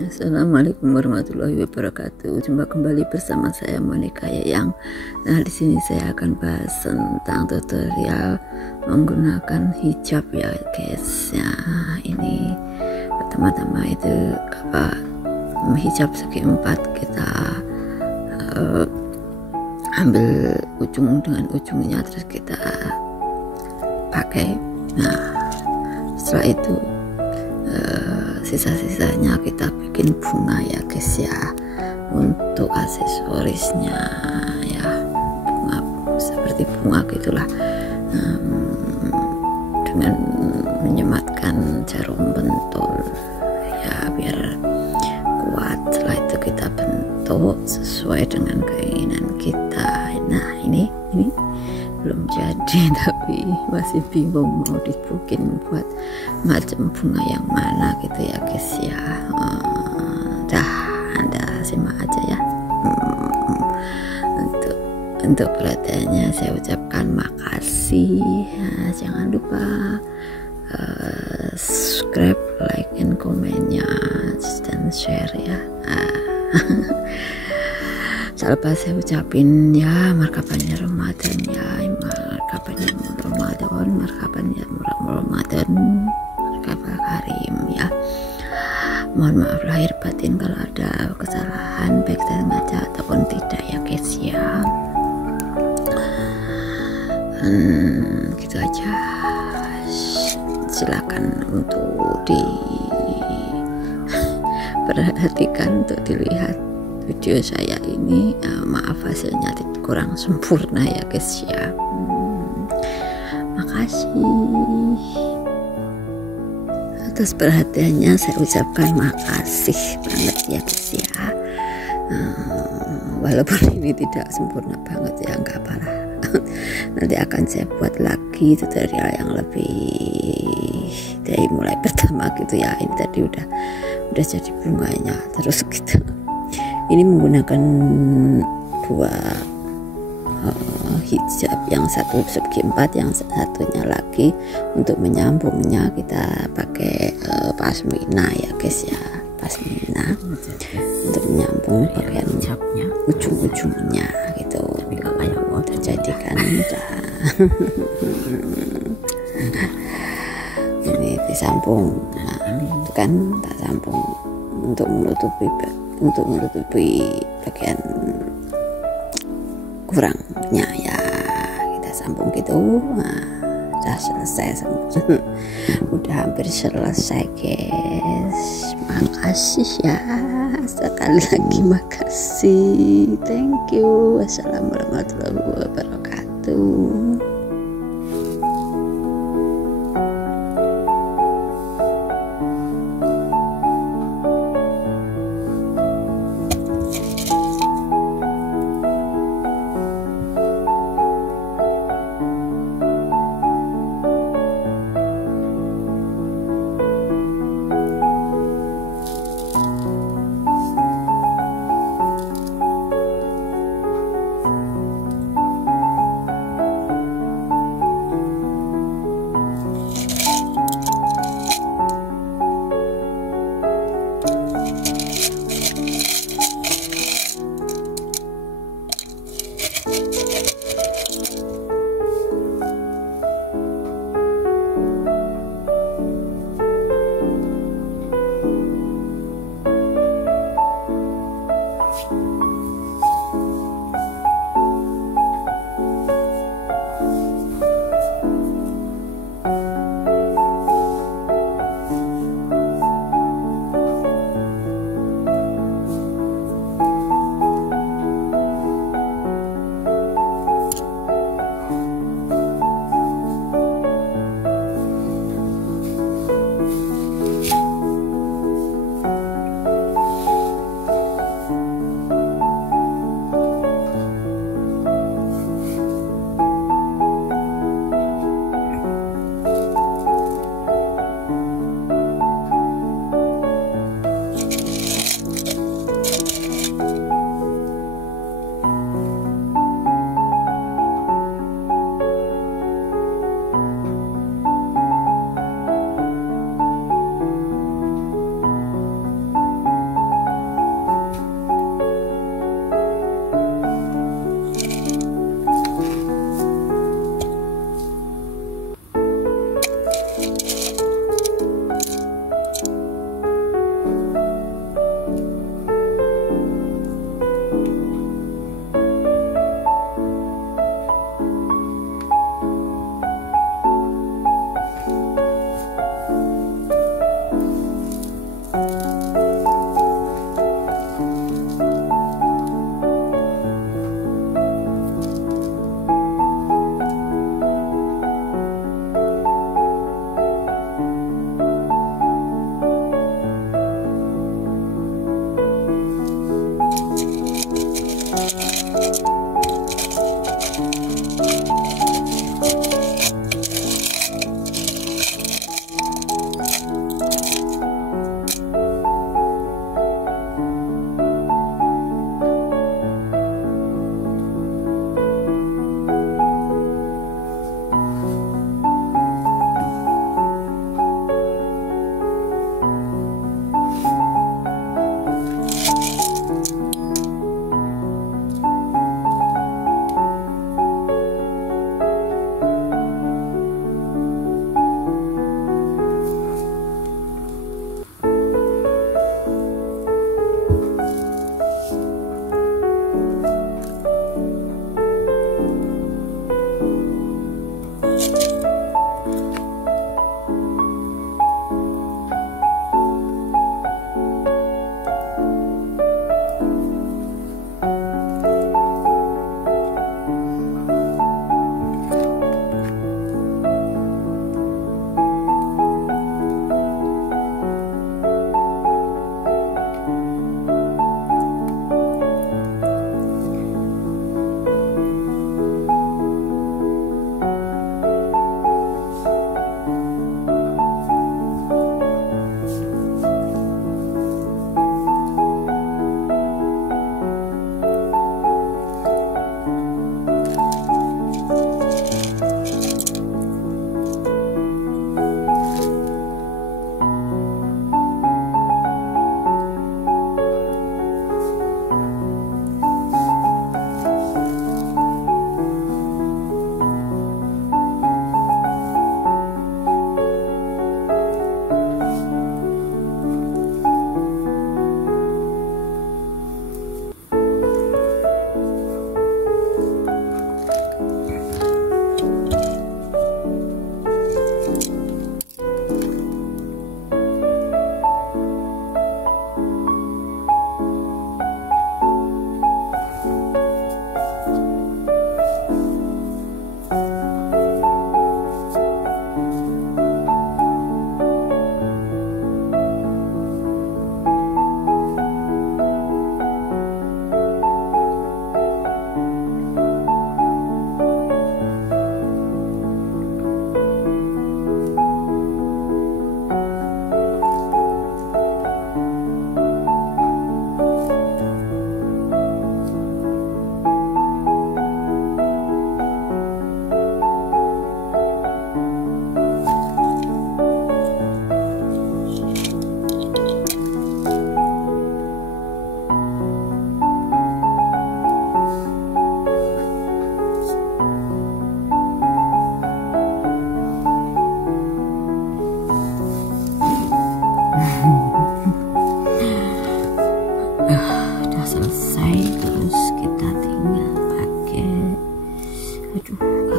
Assalamualaikum warahmatullahi wabarakatuh. Jumpa kembali bersama saya Monica Yayank. Nah, di sini saya akan bahas tentang tutorial menggunakan hijab ya guys. Ya, ini pertama-tama itu hijab segi 4 kita ambil ujung dengan ujungnya, terus kita pakai. Nah, setelah itu sisa-sisanya kita bikin bunga ya guys ya, untuk aksesorisnya ya, bunga seperti bunga gitulah, dengan menyematkan jarum pentul ya biar kuat. Setelah itu kita bentuk sesuai dengan keinginan kita. Nah, ini belum jadi tapi masih bingung mau dibikin buat macam bunga yang mana gitu ya guys ya. Anda simak aja ya. Untuk perhatiannya saya ucapkan makasih. Nah, jangan lupa subscribe, like, and komennya dan share ya. Lupa saya ucapin ya marhabannya Ramadan ya, marhabannya Ramadan, marhabannya Ramadan, marhaban karim ya. Mohon maaf lahir batin kalau ada kesalahan baik sengaja ataupun tidak ya guys ya. Gitu aja. Silakan untuk diperhatikan, untuk dilihat video saya ini. Maaf hasilnya kurang sempurna ya guys ya. Makasih atas perhatiannya, saya ucapkan makasih banget ya guys ya. Walaupun ini tidak sempurna banget ya, nggak apalah. Nanti akan saya buat lagi tutorial yang lebih dari mulai pertama gitu ya. Ini tadi udah jadi bunganya, terus gitu. Ini menggunakan dua hijab, yang satu segi 4, yang satunya lagi untuk menyambungnya kita pakai pasmina ya guys ya, pasmina untuk menyambung bagian ujung-ujungnya gitu. Terjadikan ini disambung. Nah, itu kan tak sambung untuk menutupi bagian kurangnya ya, kita sambung gitu. Nah, udah selesai, udah hampir selesai guys. Makasih ya, sekali lagi makasih, thank you. Wassalamualaikum warahmatullahi wabarakatuh.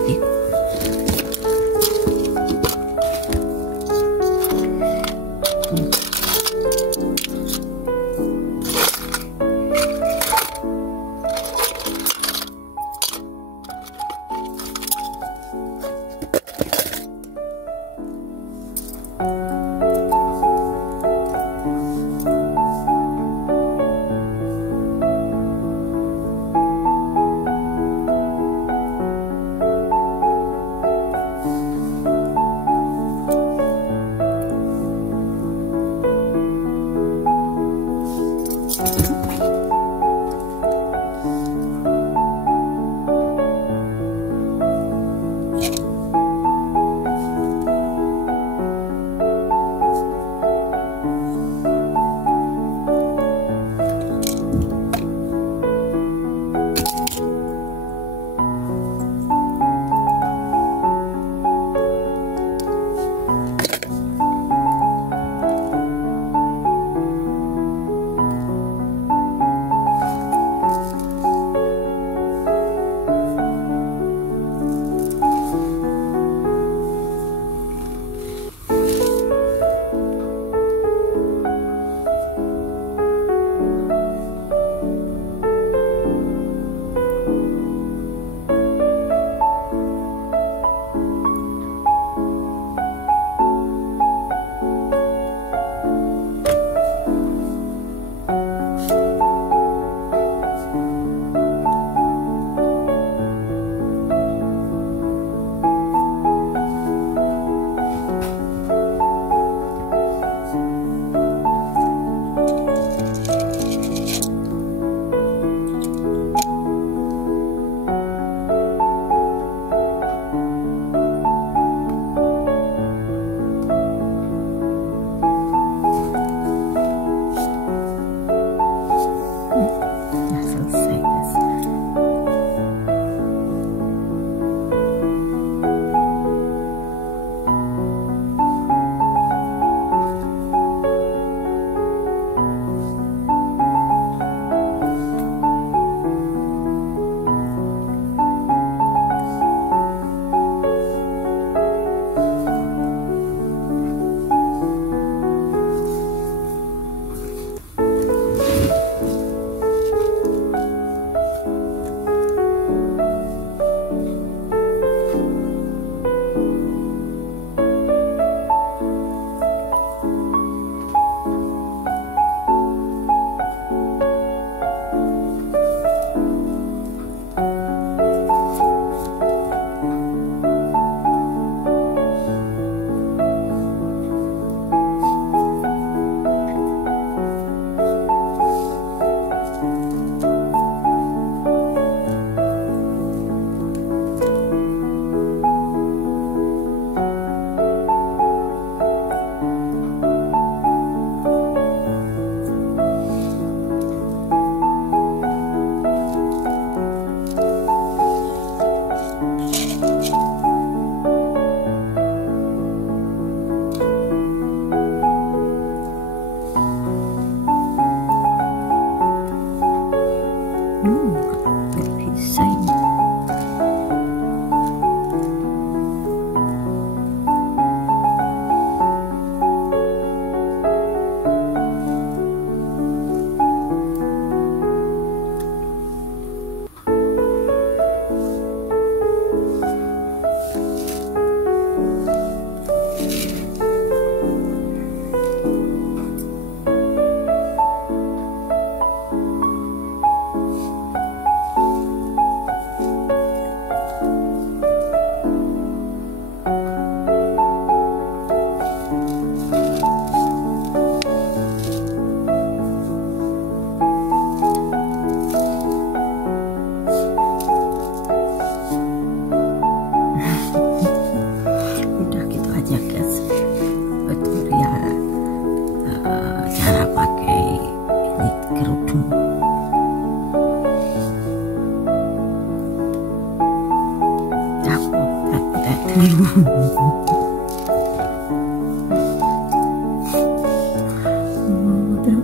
lebih.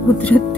Putret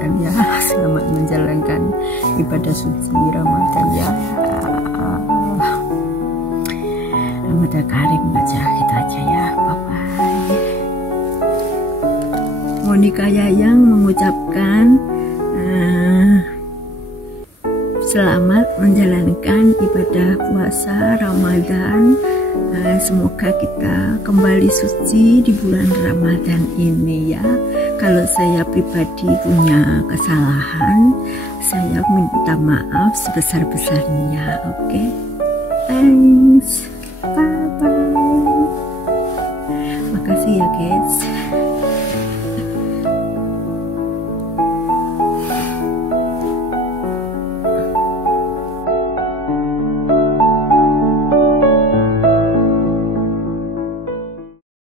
Ramadan ya. Selamat menjalankan ibadah suci Ramadan ya. Ramadan Karim baca kita aja ya. Bye-bye. Monika Yayank mengucapkan selamat menjalankan ibadah puasa Ramadan. Semoga kita kembali suci di bulan Ramadan ini ya. Kalau saya pribadi punya kesalahan, saya minta maaf sebesar-besarnya. Oke, thanks, bye bye. Makasih ya guys.